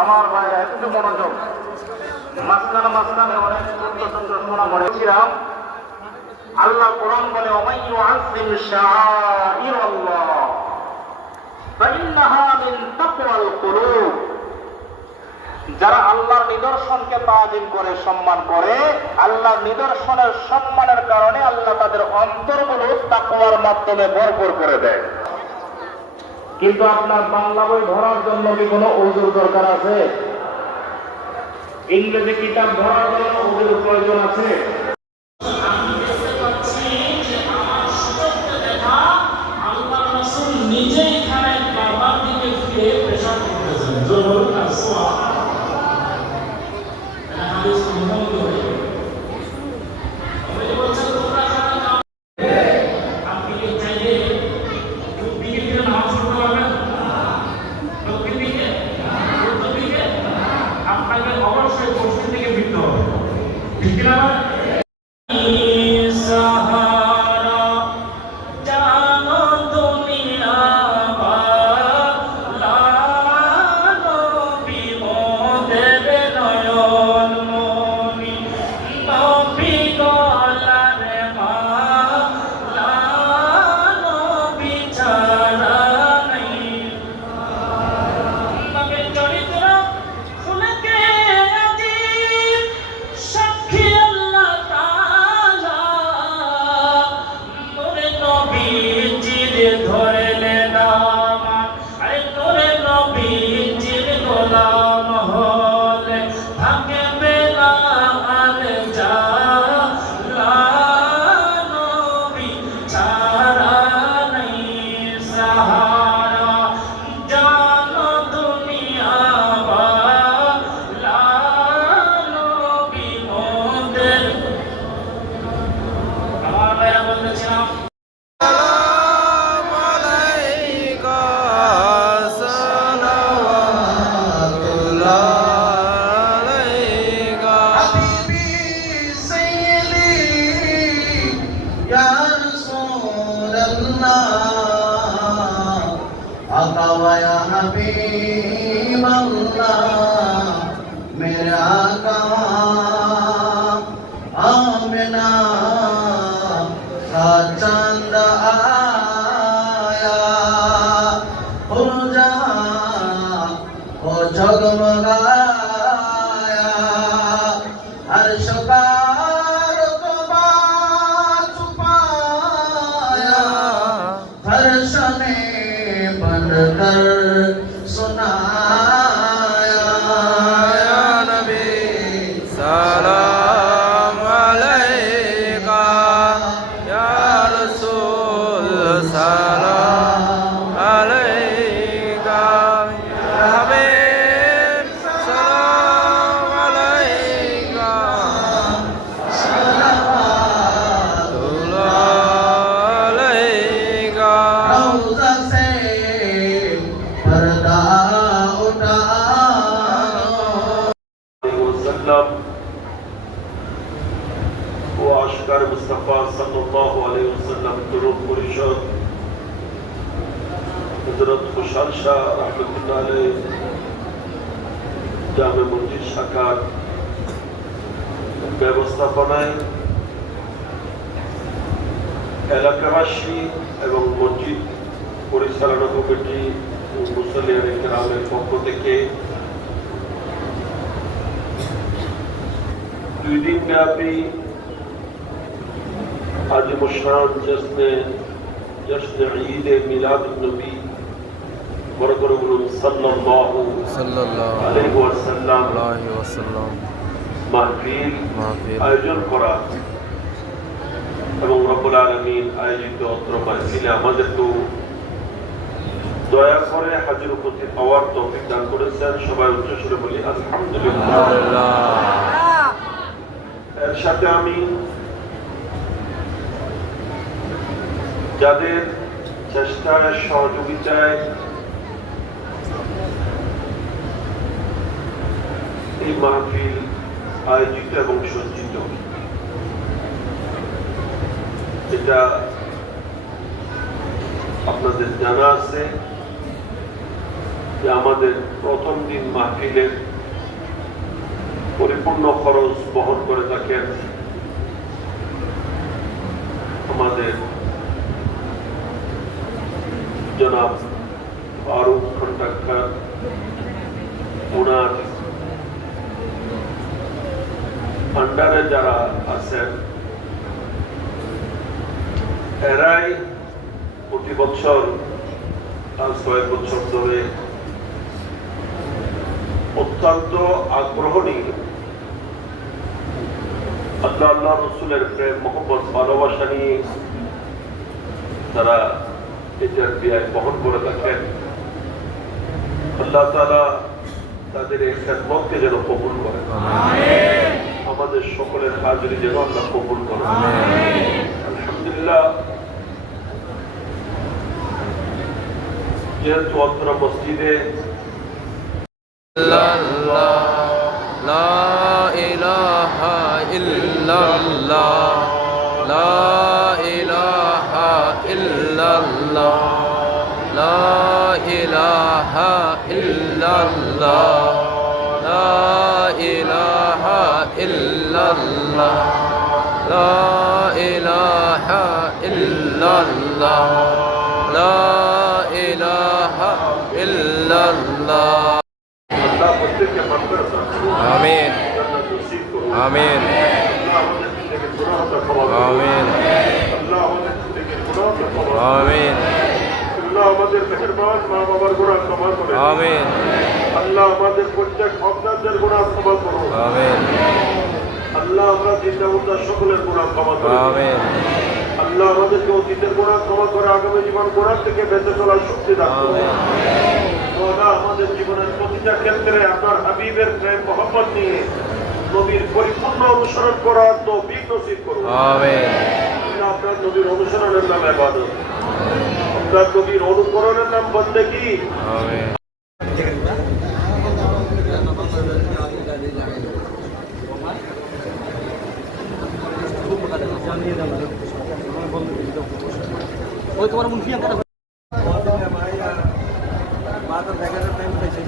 আমার ভাই একটু মনোযোগ। মাঝখানে অনেক সুন্দর সুন্দর শোনা পড়েছিলাম। আল্লাহ কোরআন বলে ওমাই ইউআযযিম শাআইরাল্লাহ ফাইন্নাহা মিন তাকওয়াল কুলুব। যারা আল্লাহর নিদর্শনকে তাজিম করে, সম্মান করে, আল্লাহর নিদর্শনের সম্মানের কারণে আল্লাহ তাদের অন্তরগুলো তাকওয়ার মাধ্যমে ভরপুর করে দেয়। কিন্তু আপনার বাংলা বই ধরার জন্য কি কোনো ওযুর দরকার আছে? ইংরেজি কিতাব ধরার জন্য ওযুর প্রয়োজন আছে? নিজেই খানে বাবার দিকে ফিরে পেশাব করতেছেন। জোর না সোয়া হাদিস মুহাম্মদ হয়ে আমি বলছেন তোমরা খানা আপনি কি চাইলে দুই দিকে নামাজ পড়তে পারবেন? দক্ষিণ দিকে, উত্তর দিকে, আপনাকে অবশ্যই পশ্চিম দিকে ফিরতে হবে। ঠিক না? या हबीब अल्लाह मेरा आका आमिना का चांद आया हो जहां हो जगमगाया अर्श का रुतबा छुपाया फर्श में बनकर सुनाया या नबी सलाम अलैका या रसूल सलाम अलैका या हबीब सलाम अलैका सलावतुल्लाह अलैका रौज़ा से पर्दा उठाओ ও আশকার মুস্তাফা সাল্লাল্লাহু আলাইহি ওয়াসাল্লাম দুরূদ পরিষদ হযরত খুশাল শাহ রাহমাতুল্লাহ আলাইহি জামে মসজিদ শাখার ব্যবস্থাপনায় এলাকাবাসী এবং মসজিদ পরিচালনা কমিটি ও মুসল্লিয়ান কিরামের পক্ষ থেকে 2 দিন ব্যাপী आज मुशान जश्न ईद मिलाद नबी सल्लल्लाहु अलैहि वसल्लम মাহফিল আয়োজন করা এবং রব্বুল আলামিন আয়োজিত অত্র মাহফিলে আমাদেরকে দয়া করে হাজির উপস্থিত হওয়ার তৌফিক দান করেছেন। সবাই উচ্চ সুরে বলি আলহামদুলিল্লাহ। এর সাথে আমি যাদের চেষ্টায় সহযোগিতায় এই মাহফিল আয়োজিত এবং সজ্জিত, এটা আপনাদের জানা আছে যে আমাদের প্রথম দিন মাহফিলের পরিপূর্ণ খরচ বহন করে থাকেন আমাদের জনাব ফারুক খন্দকার। ওনার আন্ডারে যারা আছেন এরাই প্রতি বছর আজ কয়েক বছর ধরে অত্যন্ত আগ্রহ নিয়ে আল্লাহ আল্লাহ রসুলের প্রেম মোহাম্মদ ভালোবাসা নিয়ে তারা এটার ব্যয় বহন করে থাকেন। আল্লাহ তাআলা তাদের এই খেদমতকে যেন কবুল করেন, আমাদের সকলের হাজিরি যেন আল্লাহ কবুল করেন। আলহামদুলিল্লাহ, যেহেতু অত্র মসজিদে লা ইলাহা ইল্লাল্লাহ, লা ইলাহা ইল্লাল্লাহ, লা ইলাহা ইল্লাল্লাহ, লা ইলাহা ইল্লাল্লাহ, লা ইলাহা ইল্লাল্লাহ, লা ইলাহা ইল্লাল্লাহ। আল্লাহ প্রত্যেককে মাফ করে দেন। আমিন জান্নাত নসিব করুন। আমিন আল্লাহ আমাদের থেকে গুনাহকে ক্ষমা করুন। আমিন আল্লাহ আমাদের থেকে গুনাহকে ক্ষমা করুন। আমিন আল্লাহ আমাদের মেহেরবান মা বাবার গুনাহ ক্ষমা করুন। আমিন আল্লাহ আমাদের প্রত্যেক ভক্তদের গুনাহ ক্ষমা করুন। আমিন আল্লাহ আমরা চিন্তা মুদ্রা সকলের গুনাহ ক্ষমা করুন। আমিন আল্লাহ আমাদেরকে অতীতের গুনাহ ক্ষমা করে আগামী জীবন গুনাহ থেকে বেঁচে চলার শক্তি দান করুন। খোদা আমাদের জীবনের প্রতিটা ক্ষেত্রে আপনার হাবিবের প্রেম মহব্বত নিয়ে নবীর পরিপূর্ণ অনুসরণ করার তৌফিক নসিব করুন। আমিন আল্লাহ আপনার নবীর অনুসরণের নাম ইবাদত, আপনার নবীর অনুকরণের নাম বন্দেগী। আমিন ওই তোমার মুখি একটা বাজার দেখার টাইম পাইছে